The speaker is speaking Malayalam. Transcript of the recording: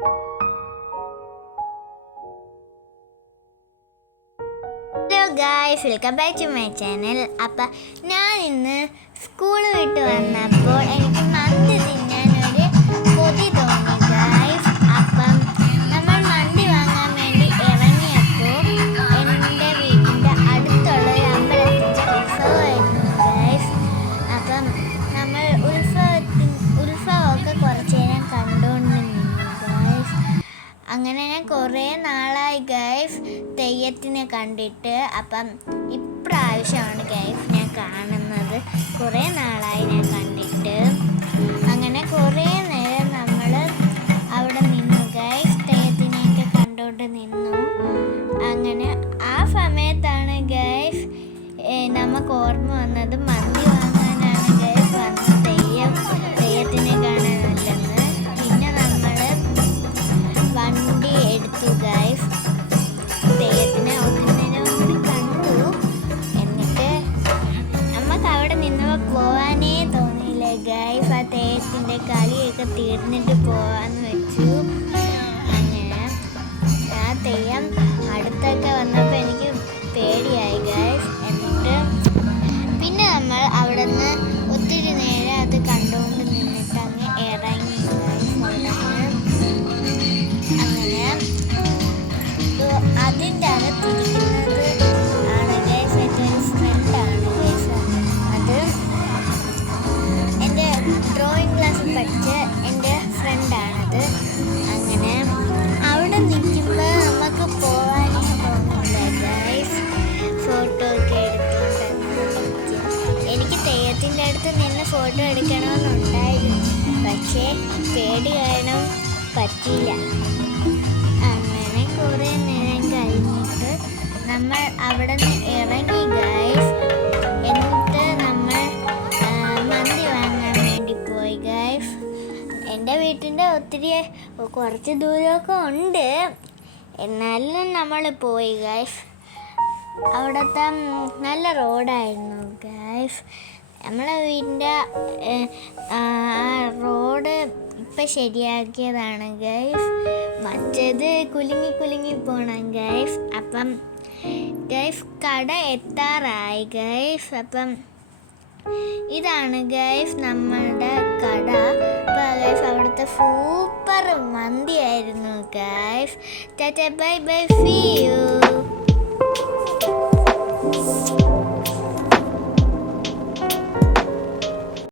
Hello guys, welcome back to my channel. അപ്പം ഞാൻ ഇന്ന് സ്കൂൾ വിട്ട് വന്നപ്പോൾ എനിക്ക് മന്തി തിന്നാനൊരു കൊതി തോന്നി ഗായ്സ്. അപ്പം നമ്മൾ മന്തി വാങ്ങാൻ വേണ്ടി ഇറങ്ങിയപ്പോൾ എൻ്റെ വീടിൻ്റെ അടുത്തുള്ള ഒരു അമ്പലത്തിൻ്റെ ഉത്സവമായിരുന്നു ഗായ്സ്. അപ്പം നമ്മൾ ഉത്സവമൊക്കെ കുറച്ച് നേരം കണ്ടുകൊണ്ട് നിന്നു ഗായ്സ്. അങ്ങനെ ഞാൻ കുറേ നാളായി ഗൈഫ് തെയ്യത്തിനെ കണ്ടിട്ട്. അപ്പം ഇപ്രാവശ്യമാണ് ഗൈഫ് ഞാൻ കാണുന്നത്. കുറേ നാളായി ഞാൻ കണ്ടിട്ട്. അങ്ങനെ കുറേ നേരം നമ്മൾ അവിടെ നിന്നു ഗൈഫ്, തെയ്യത്തിനെയൊക്കെ കണ്ടുകൊണ്ട് നിന്നു. അങ്ങനെ ആ സമയത്താണ് ഗൈഫ് നമുക്ക് ഓർമ്മ വന്നത് മന്തി വാങ്ങാനാണ് ഗൈഫ് വന്ന് തെയ്യത്തിനെ കാണാനല്ലെന്ന്. പിന്നെ നമ്മൾ വണ്ടി എടുത്തു ഗൈഫ്, തെയ്യത്തിനെ ഒത്തിരി നേരം കൂടി കണ്ടു. എന്നിട്ട് നമുക്ക് അവിടെ നിന്നപ്പോൾ പോവാനേ തോന്നിയില്ല ഗൈഫ്. ആ തെയ്യത്തിൻ്റെ കളിയൊക്കെ തീർന്നിട്ട് പോവാന്ന് വെച്ചു. അങ്ങനെ ആ തെയ്യം അടുത്തൊക്കെ വന്നപ്പോൾ എനിക്ക് പേടിയായി ഗൈഫ്. എന്നിട്ട് പിന്നെ നമ്മൾ അവിടെ നിന്ന് ഒത്തിരി നേരം അത് കണ്ടുകൊണ്ട് നിന്നിട്ട് അങ്ങ് ഇറങ്ങി ഗൈഫ്. അങ്ങനെ അതിൻ്റെ അകത്തിരിക്കുന്നത് ആണ് ഗൈസ് എൻ്റെ ഒരു ഫ്രണ്ടാണ് ഗൈസ്. അത് എൻ്റെ ഡ്രോയിങ് ക്ലാസ്സിൽ പഠിച്ച എൻ്റെ ഫ്രണ്ടാണത്. അങ്ങനെ അവിടെ നിൽക്കുമ്പോൾ നമുക്ക് പോകാനേ തോന്നില്ല ഗൈസ്. ഫോട്ടോ ഒക്കെ എടുത്തുകൊണ്ട് എനിക്ക് തെയ്യത്തിൻ്റെ അടുത്ത് നിന്ന് ഫോട്ടോ എടുക്കണമെന്നുണ്ടായിരുന്നു. പക്ഷേ പേടി കാരണം പറ്റിയില്ല. അങ്ങനെ കുറേ നേരം കഴിഞ്ഞിട്ട് നമ്മൾ അവിടെ നിന്ന് ഇറങ്ങി ഗൈസ്. എന്നിട്ട് നമ്മൾ മന്തി വാങ്ങാൻ വേണ്ടി പോയി ഗൈസ്. എൻ്റെ വീട്ടിൻ്റെ കുറച്ച് ദൂരമൊക്കെ ഉണ്ട്, എന്നാലും നമ്മൾ പോയി ഗൈസ്. അവിടുത്തെ നല്ല റോഡായിരുന്നു ഗൈസ്. നമ്മളെ വീടിൻ്റെ റോഡ് ഇപ്പം ശരിയാക്കിയതാണ് ഗൈസ്. മറ്റേത് കുലുങ്ങി പോകണം ഗൈസ്. അപ്പം ഗൈസ് കട എത്താറായി ഗൈസ്. അപ്പം ഇതാണ് ഗൈസ് നമ്മളുടെ കട. അപ്പോൾ ഗൈസ് അവിടുത്തെ സൂപ്പർ മന്തി ആയിരുന്നു guys. Tata bye bye, see U.